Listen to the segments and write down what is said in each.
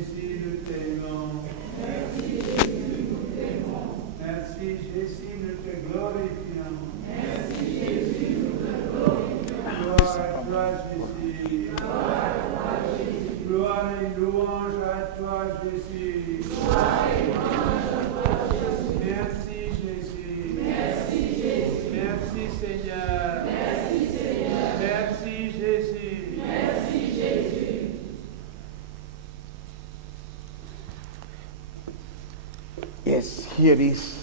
Jésus, nous t'aimons. Merci Jésus, nous te glorifions. Gloire à toi Jésus. Gloire et louange à toi Jésus. Merci Jésus. Merci Seigneur. Merci Jésus. Yes, here is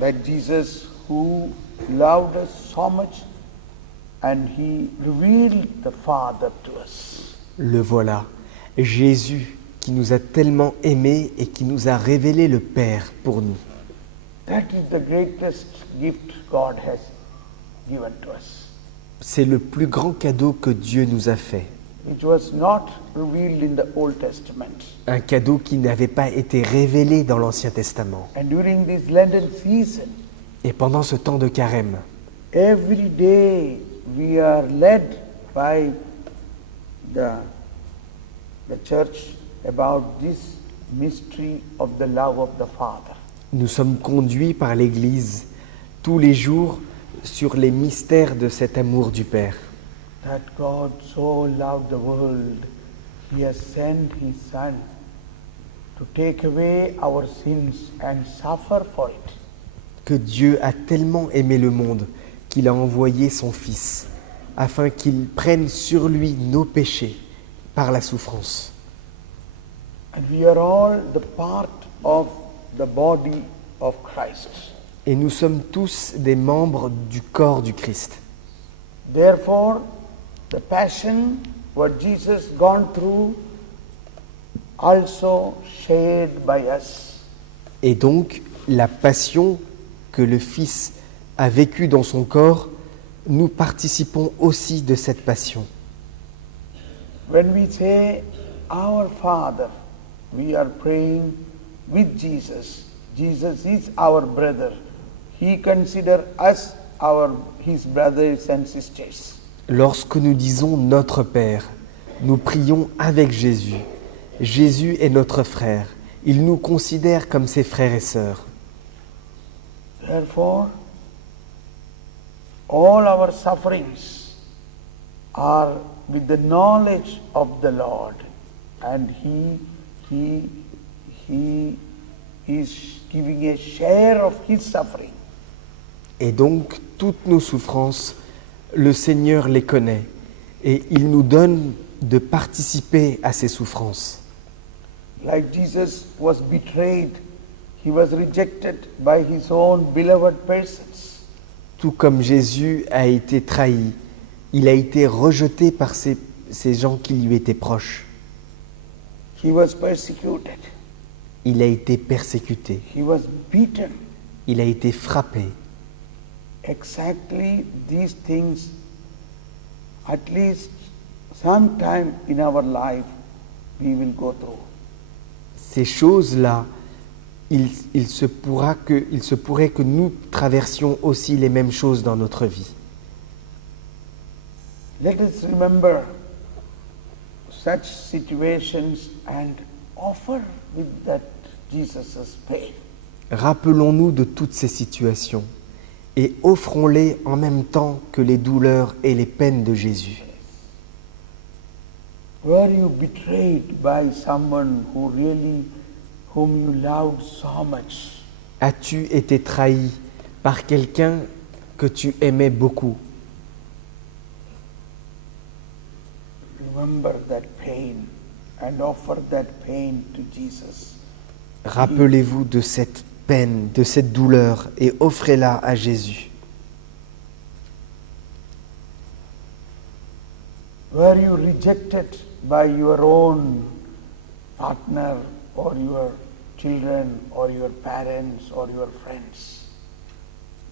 that Jesus who loved us so much and he revealed the Father to us. Le voilà, Jésus qui nous a tellement aimés et qui nous a révélé le Père pour nous. That is the greatest gift God has given to us. C'est le plus grand cadeau que Dieu nous a fait. It was not revealed in the Old Testament. Un cadeau qui n'avait pas été révélé dans l'Ancien Testament. And during this Lenten season, Et pendant ce temps de carême, every day we are led by the church about this mystery of the love of the Father. nous sommes conduits par l'Église tous les jours sur les mystères de cet amour du Père. That God so loved the world, He has sent His Son to take away our sins and suffer for it. Que Dieu a tellement aimé le monde qu'il a envoyé son Fils afin qu'il prenne sur lui nos péchés par la souffrance. And we are all the part of the body of Christ. Et nous sommes tous des membres du corps du Christ. Therefore, the passion what Jesus gone through also shared by us. Et donc, la passion que le Fils a vécue dans son corps, nous participons aussi de cette passion. When we say our Father, we are praying with Jesus. Jesus is our brother. He considers us his brothers and sisters. Lorsque nous disons notre Père, nous prions avec Jésus. Jésus est notre frère. Il nous considère comme ses frères et sœurs. Therefore, all our sufferings are with the knowledge of the Lord, and He is giving a share of His suffering. Et donc, toutes nos souffrances, le Seigneur les connaît et il nous donne de participer à ces souffrances. Like Jesus was betrayed, He was rejected by His own beloved persons. Tout comme Jésus a été trahi, il a été rejeté par ces gens qui lui étaient proches. He was persecuted. Il a été persécuté, He was beaten. il a été frappé. Exactly these things, at least sometime in our life, we will go through. Ces choses-là, il se pourrait que nous traversions aussi les mêmes choses dans notre vie. Let us remember such situations and offer with that Jesus' pain. Rappelons-nous de toutes ces situations et offrons-les en même temps que les douleurs et les peines de Jésus. Were you betrayed by someone whom you loved so much? As-tu été trahi par quelqu'un que tu aimais beaucoup? Remember that pain and offer that pain to Jesus. Rappelez-vous de cette peine, de cette douleur et offrez-la à Jésus. Were you rejected by your own partner or your children or your parents or your friends?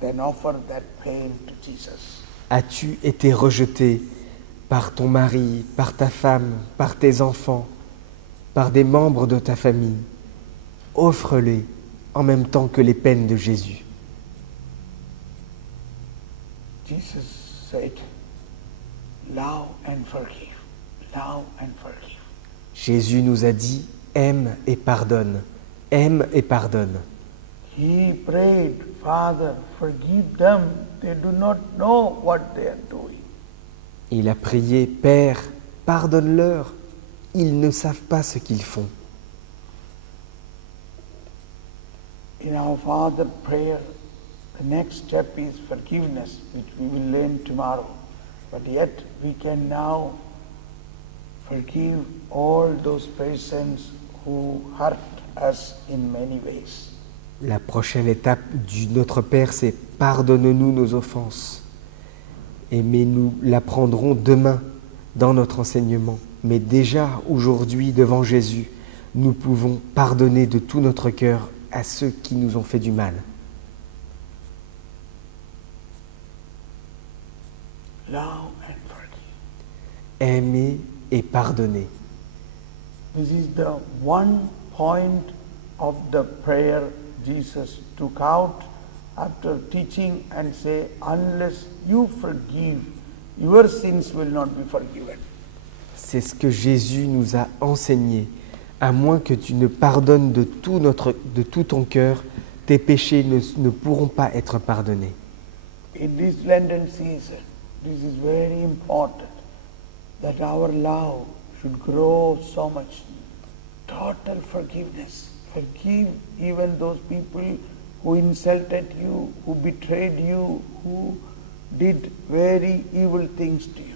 Then offer that pain to Jesus. As-tu été rejeté par ton mari, par ta femme, par tes enfants, par des membres de ta famille? Offre-les en même temps que les peines de Jésus. Jesus said, love and forgive, love and forgive. Jésus nous a dit, aime et pardonne, aime et pardonne. He prayed, Father, forgive them. They do not know what they are doing. Il a prié, Père, pardonne-leur, ils ne savent pas ce qu'ils font. In our Father prayer, the next step is forgiveness, which we will learn tomorrow. But yet we can now forgive all those persons who hurt us in many ways. La prochaine étape du Notre Père, c'est pardonne-nous nos offenses. Mais nous l'apprendrons demain dans notre enseignement. Mais déjà, aujourd'hui, devant Jésus, nous pouvons pardonner de tout notre cœur à ceux qui nous ont fait du mal. Love and forgive. Aimer et pardonner. This is the one point of the prayer Jesus took out after teaching and say, unless you forgive, your sins will not be forgiven. C'est ce que Jésus nous a enseigné. À moins que tu ne pardonnes de tout ton cœur, tes péchés ne pourront pas être pardonnés. In this Lenten season, this is very important that our love should grow so much. Total forgiveness. Forgive even those people who insulted you, who betrayed you, who did very evil things to you.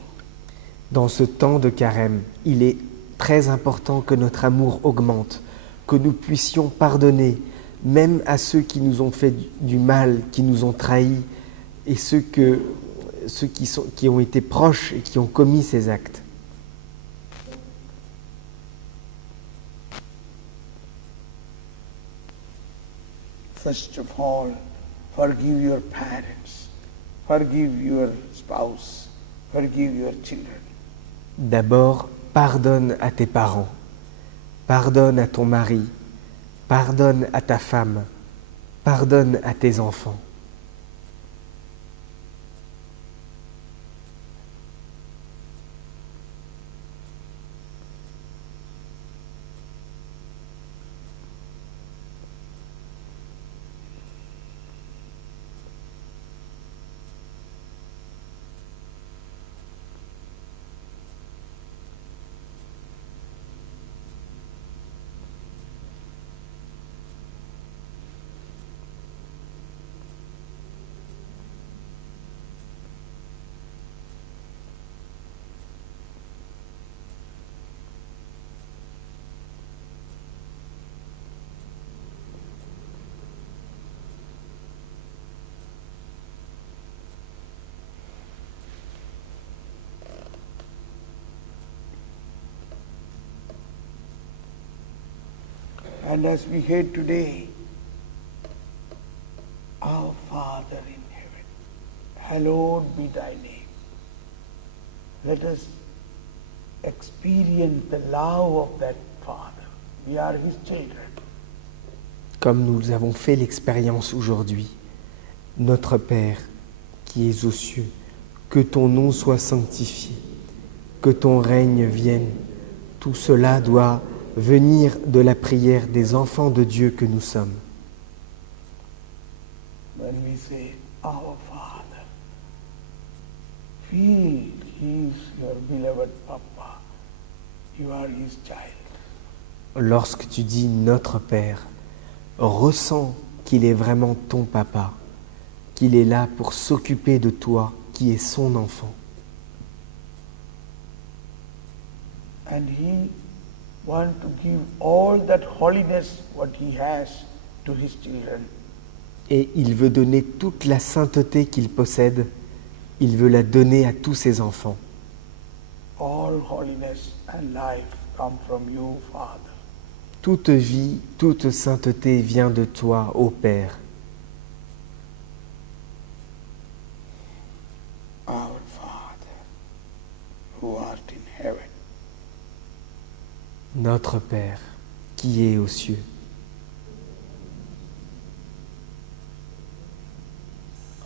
Dans ce temps de carême, il est très important que notre amour augmente, que nous puissions pardonner même à ceux qui nous ont fait du mal, qui nous ont trahis, et ceux qui ont été proches et qui ont commis ces actes. First of all, forgive your parents, forgive your spouse, forgive your children. D'abord, pardonne à tes parents, pardonne à ton mari, pardonne à ta femme, pardonne à tes enfants. And as we heard today, our Father in heaven, hallowed be thy name. Let us experience the love of that Father. We are his children. Comme nous avons fait l'expérience aujourd'hui, notre Père qui es aux cieux, que ton nom soit sanctifié, que ton règne vienne. Tout cela doit venir de la prière des enfants de Dieu que nous sommes. When we say, our Father, feel he is your beloved Papa. You are his child. Lorsque tu dis notre Père, ressens qu'il est vraiment ton papa, qu'il est là pour s'occuper de toi, qui est son enfant. And he wants to give all that holiness what he has to his children. Et il veut donner toute la sainteté qu'il possède, il veut la donner à tous ses enfants. All holiness and life come from you, Father. Toute vie, toute sainteté vient de toi, ô Père. Our Father, who art in heaven. Notre Père, qui est aux cieux.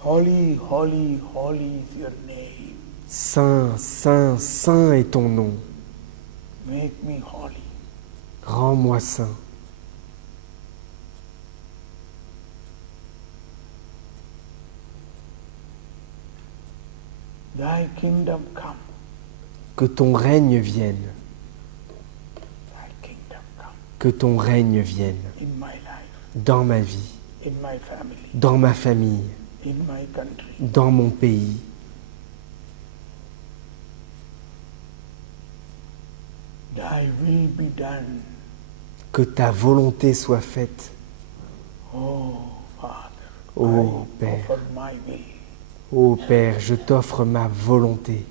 Holy, holy, holy is your name. Saint, saint, saint est ton nom. Make me holy. Rends-moi saint. Thy kingdom come. Que ton règne vienne. Thy kingdom come Que ton règne vienne in my life, dans ma vie, in my family, dans ma famille, in my country. dans mon pays. Thy will be done. Que ta volonté soit faite. Oh, Father, Ô I Père, offer my will. ô Père, je t'offre ma volonté.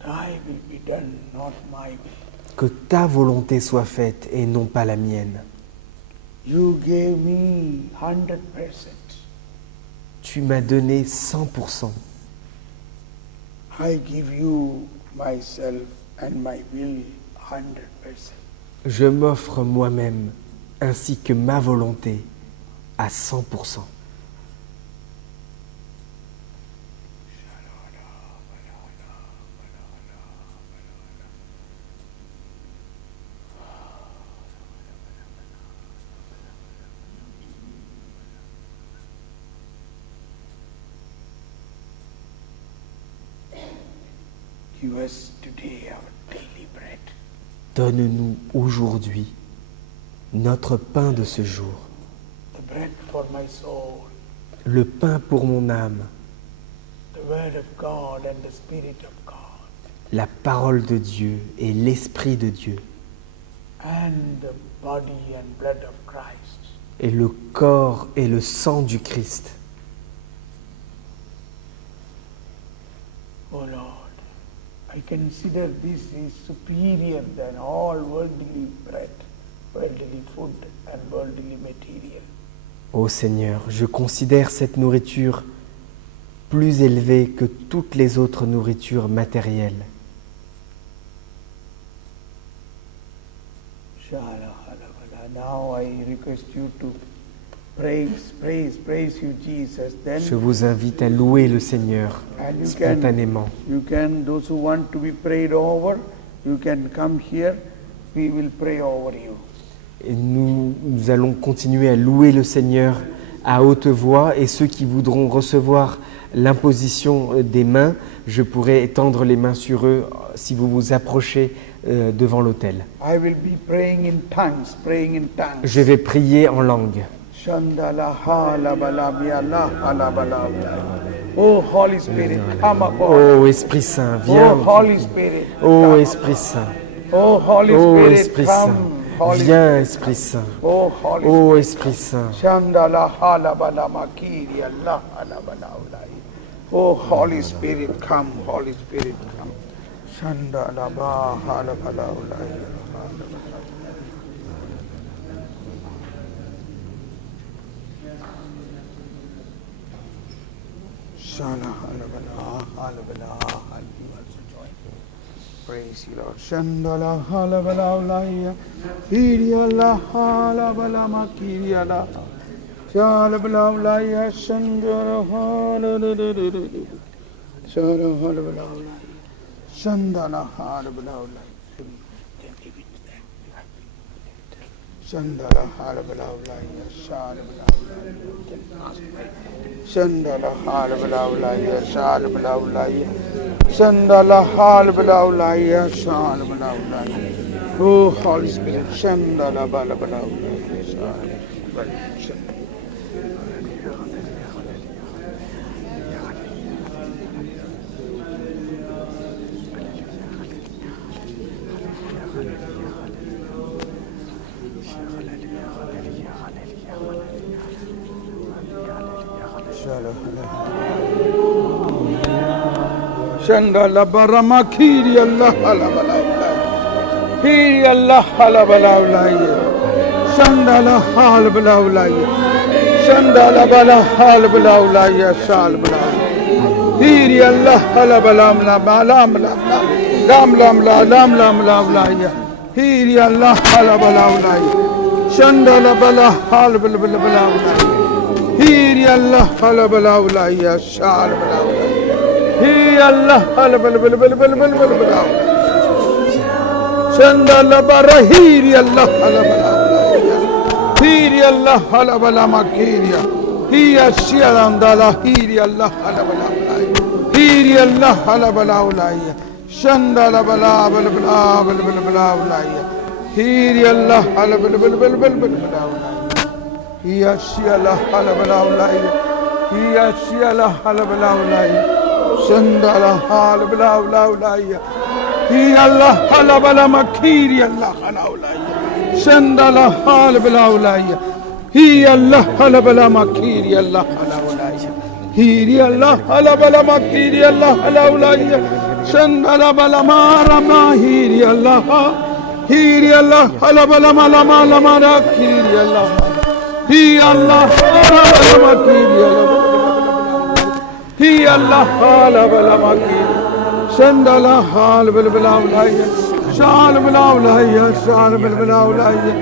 Thy will be done, not my will. Que ta volonté soit faite et non pas la mienne. You gave me 100%. Tu m'as donné 100%. I give you myself and my will 100%. Je m'offre moi-même ainsi que ma volonté à 100%. Give us today our daily bread. Donne-nous aujourd'hui notre pain de ce jour, The bread for my soul, le pain pour mon âme, the word of God and the Spirit of God, la parole de Dieu et l'Esprit de Dieu, and the body and blood of Christ. et le corps et le sang du Christ. O Lord, I consider this is superior than all worldly bread, worldly food and worldly material. Ô Seigneur, je considère cette nourriture plus élevée que toutes les autres nourritures matérielles. Now I request you to praise you, Jesus. Then Je vous invite à louer le Seigneur and spontanément. those who want to be prayed over, you can come here. We will pray over you. Et nous allons continuer à louer le Seigneur à haute voix, et ceux qui voudront recevoir l'imposition des mains, je pourrai étendre les mains sur eux si vous vous approchez devant l'autel. I will be praying in tongues. Je vais prier en langue. Oh Holy Spirit, come upon. Ô Esprit Saint, viens. Oh Holy Spirit. Ô Esprit Saint, Oh Holy ô Spirit, Esprit Saint, come. Holy viens Esprit Saint. Oh Holy Ô Esprit Saint, Shandala halabala makiri Allah halabala ulai. Oh Holy Spirit, come. Holy Spirit, come. Shandala ba halabala ulai. Shala halabala halabala halabala. Praise you, Lord. Shandala halabala ulai. Kiri Allah halabala makiri Allah. Shalabala ulai. Shandala halabala. Shalabala ulai. Shandala halabala ulai. Shandala halabala ulai. Shalabala ulai. Shandala halabala ulai. Shalabala ulai. Shandala halabala ulai. Shalabala ulai. Oh Holy Spirit, Shandala balabala ulai. Shandala barama kiri Allah halabala ulai. Kiri Allah halabala ulai. Shandala halabala ulai. Shandala bala halabala ulai. Shalabala. Kiri Allah halabala ulai. Kiri Allah halabala ulai. Shandala bala halabala ulai. Kiri Allah halabala ulai. Shalabala. He Allah Shandala barahiri Allah halabala. Hiri Allah halabala makiria. Hiya shialandala hiri Allah halabala. Hiri Allah halabala ulaya. Shandala bala bala bala bala bala bala ulaya. Hiri Allah halabala bala bala bala bala ulaya. Hiya shiala halabala ulaya. Hiya shiala halabala ulaya. Shandala halabala ulaya. Hiya Allah halabala makiri Allah halabala. Shandala halabala ulaya. Hiya Allah halabala makiri Allah halabala. Hiri Allah halabala makiri Allah halabala. Shandala bala mara mahiri Allah. Hiri Allah halabala mala mala mara kiri Allah. Hi Allah halabala makiri Allah. Hi Allah halabala makiri. Shandala halabala bala ulaya. Shal bala ulaya. Shal bala ulaya.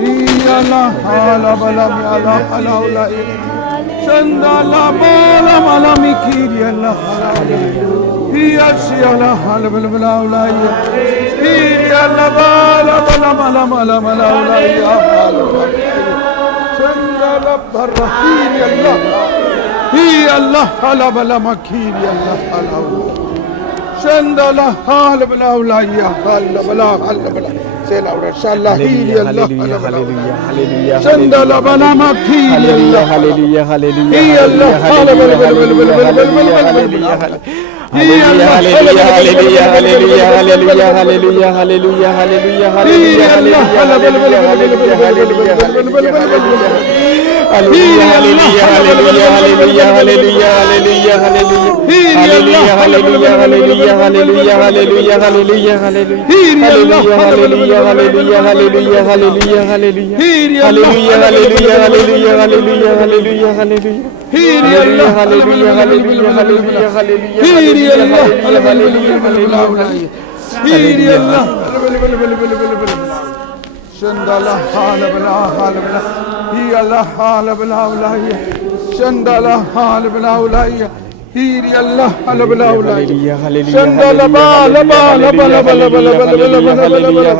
Hi Allah halabala mala mala ulaya. Shandala bala mala mikiri Allah halabala. Hiya shiala halabala bala ulaya. Hiya Allah bala bala mala mala mala ulaya. Shandala barahiri Allah. Hiya Allah halabala makiri Allah halabala. Shandala halabala ulaya. Halabala halabala. Say louder. Shala hiri Allah halabala. Shandala bala makiri Allah. Hallelujah, hallelujah, Hiya Allah halabala bala bala bala bala bala bala bala. hallelujah, hallelujah, hallelujah, hallelujah, hallelujah, hallelujah, hallelujah, hallelujah, hallelujah, Shandala halabala halabala. Hiya Allah halabala ulaya. Shandala halabala ulaya. Hiri Allah halabala ulaya. Shandala bala bala bala bala bala bala bala bala bala.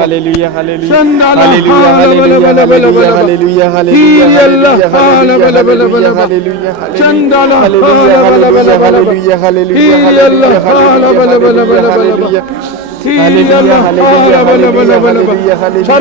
Shandala halabala bala bala bala. Hiri Allah halabala bala bala. Shandala halabala bala bala. Hiri Allah halabala bala bala bala. Hallelujah, hallelujah, hallelujah, hallelujah, hallelujah,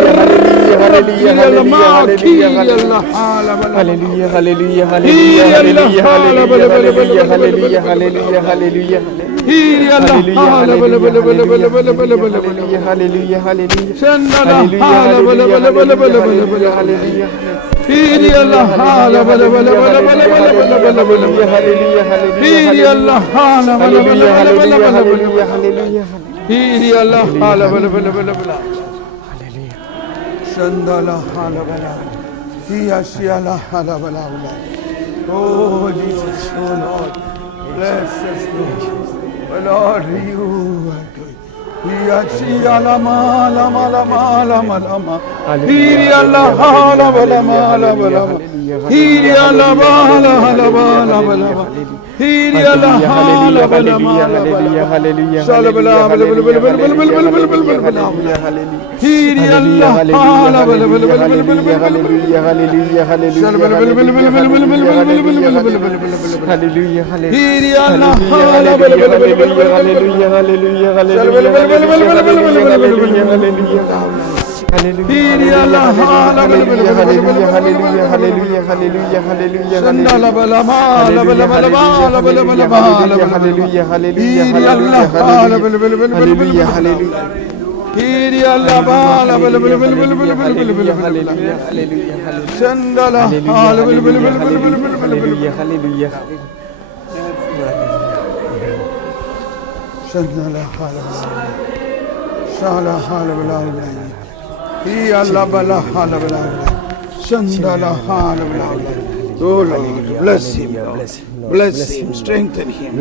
hallelujah, hallelujah, Hiri Allah halabala bala bala bala. Shandala halabala. Hiya shiala halabala bala. Oh Jesus, oh Lord, bless us, Lord. Lord, you are good. Hiya shiala mala mala mala mala. Hiri Allah halabala mala bala. Hiri Allah bala halabala bala. Hiri Allah halabala mala bala. Shalabala bala bala bala bala bala bala bala bala bala. Hiri Allah halabala bala bala bala bala bala bala. Shalabala bala bala bala bala bala bala bala bala bala bala bala. Hallelujah, hallelujah. Hiri Allah halabala bala bala bala bala bala. Shalabala bala bala bala bala bala bala bala bala. Hiri Allah halabala bala bala bala bala bala. Hallelujah, hallelujah, hallelujah. Shandala bala mala bala bala bala bala bala bala. Hallelujah, hallelujah, Hiri Allah halabala bala bala bala bala. hallelujah. Hiri Allah bala bala bala bala bala bala bala bala bala. Hallelujah, hallelujah, hallelujah. Shandala halabala bala bala bala bala bala bala. Hallelujah, hallelujah. Shandala halabala. Shala halabala. Hi Allah bala halabala. Shandala halabala. Oh Lord, bless him, Lord. Bless him, strengthen him,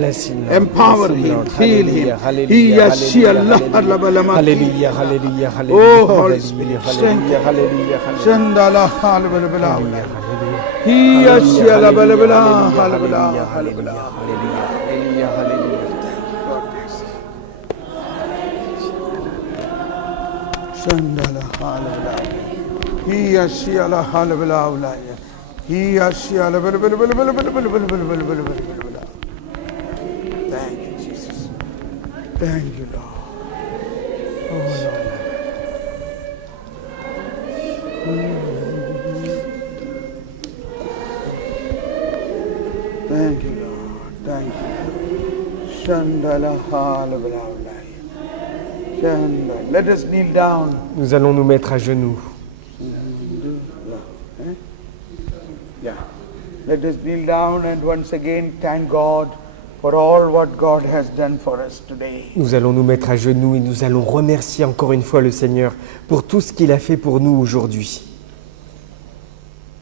empower him, heal him. He yashi Allah halabala. Hallelujah, hallelujah, hallelujah. Oh Holy Spirit, strengthen. Hallelujah, hallelujah. Shandala halabala. He yashi Allah halabala. Halabala. Halabala. Hallelujah, hallelujah. Shandala halabalaya. He ashiala halabalaya. He ashiala balabalabalabalabalabalabalabalabalabalabala. Thank you, Jesus. Thank you, Lord. Oh, Lord. Thank you, Lord. Thank you. Shandala halabalaya. Shandala. Let us kneel down. Nous allons nous mettre à genoux. Yeah. Let us kneel down and once again thank God for all what God has done for us today. Nous allons nous mettre à genoux et nous allons remercier encore une fois le Seigneur pour tout ce qu'il a fait pour nous aujourd'hui.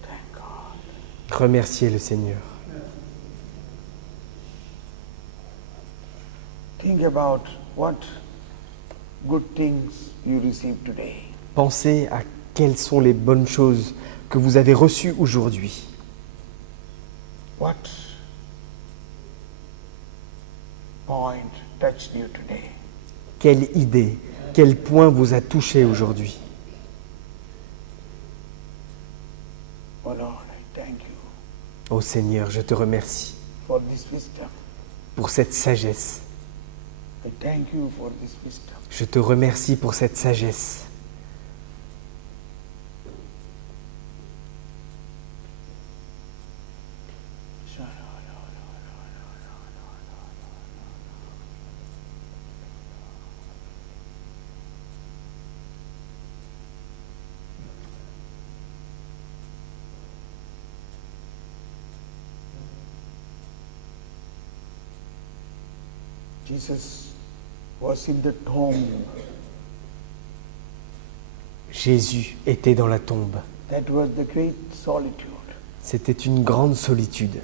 Thank God. Remerciez le Seigneur. Think about what good things you received today. Pensez à quelles sont les bonnes choses que vous avez reçues aujourd'hui. What point touched you today? Quelle idée, quel point vous a touché aujourd'hui? Oh Lord, I thank you Ô Seigneur, je te remercie for this wisdom. pour cette sagesse. I thank you for this wisdom. Je te remercie pour cette sagesse. Jesus was in the tomb. Jésus était dans la tombe. That was the great solitude. C'était une grande solitude.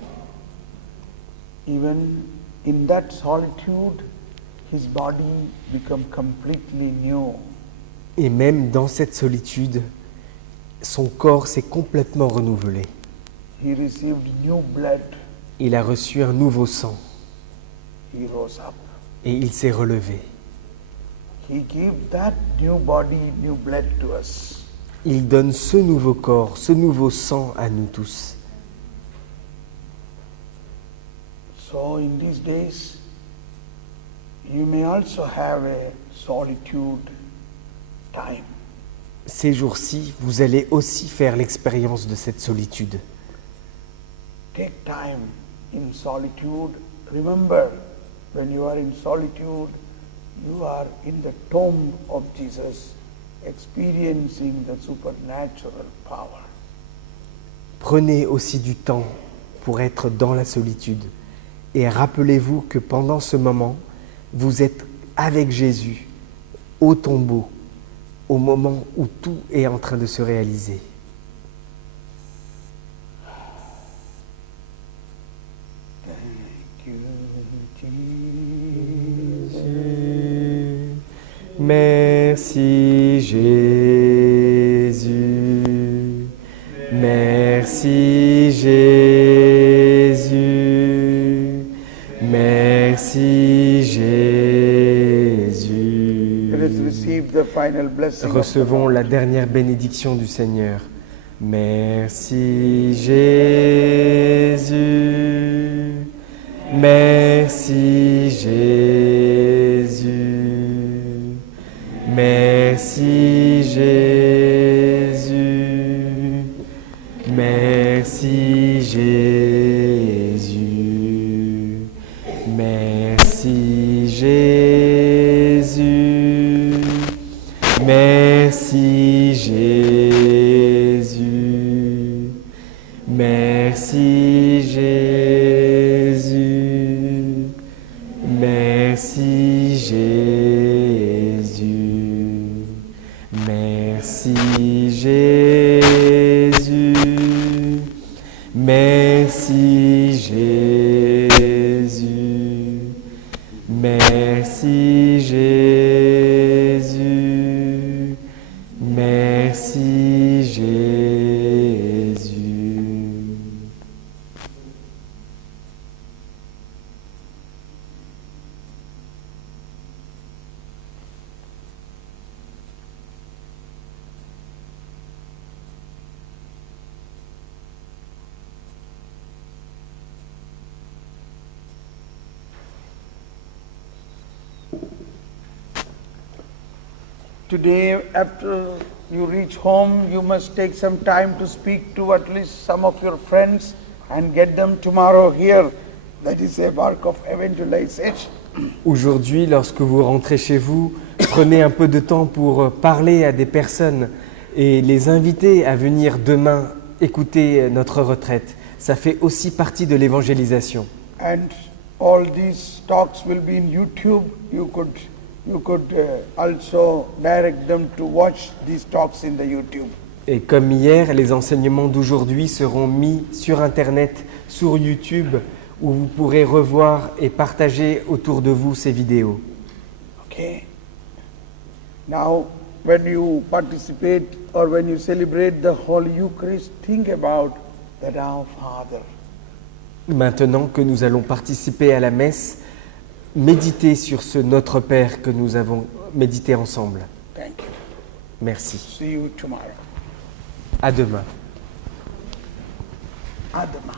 Even in that solitude, his body became completely new. Et même dans cette solitude, son corps s'est complètement renouvelé. He received new blood. Il a reçu un nouveau sang He rose up. et il s'est relevé. He gave that new body, new blood to us. Il donne ce nouveau corps, ce nouveau sang à nous tous. So in these days, you may also have a solitude time. Ces jours-ci, vous allez aussi faire l'expérience de cette solitude. Take time in solitude. Remember, when you are in solitude, you are in the tomb of Jesus, experiencing the supernatural power. Prenez aussi du temps pour être dans la solitude. Et rappelez-vous que pendant ce moment, vous êtes avec Jésus au tombeau, au moment où tout est en train de se réaliser. Thank you, Jesus. Merci Jésus, merci Jésus, merci Jésus. Let us receive the final blessing. Recevons la dernière bénédiction du Seigneur. Merci Jésus, merci Jésus, merci Jésus, merci Jésus, merci Jésus, merci Jésus, merci Jésus, merci Jésus, merci Jésus, merci Jésus, merci Jésus, merci Jésus. Today, after you reach home, you must take some time to speak to at least some of your friends and get them tomorrow here. That is a work of evangelization. Aujourd'hui, lorsque vous rentrez chez vous, prenez un peu de temps pour parler à des personnes et les inviter à venir demain écouter notre retraite. Ça fait aussi partie de l'évangélisation. And all these talks will be in YouTube. You could also direct them to watch these talks in the YouTube. Et comme hier, les enseignements d'aujourd'hui seront mis sur Internet, sur YouTube, où vous pourrez revoir et partager autour de vous ces vidéos. Okay. Now, when you participate or when you celebrate the Holy Eucharist, think about that our Father. Maintenant que nous allons participer à la messe, méditez sur ce Notre Père que nous avons médité ensemble. Thank you. Merci. See you tomorrow. À demain. Adama.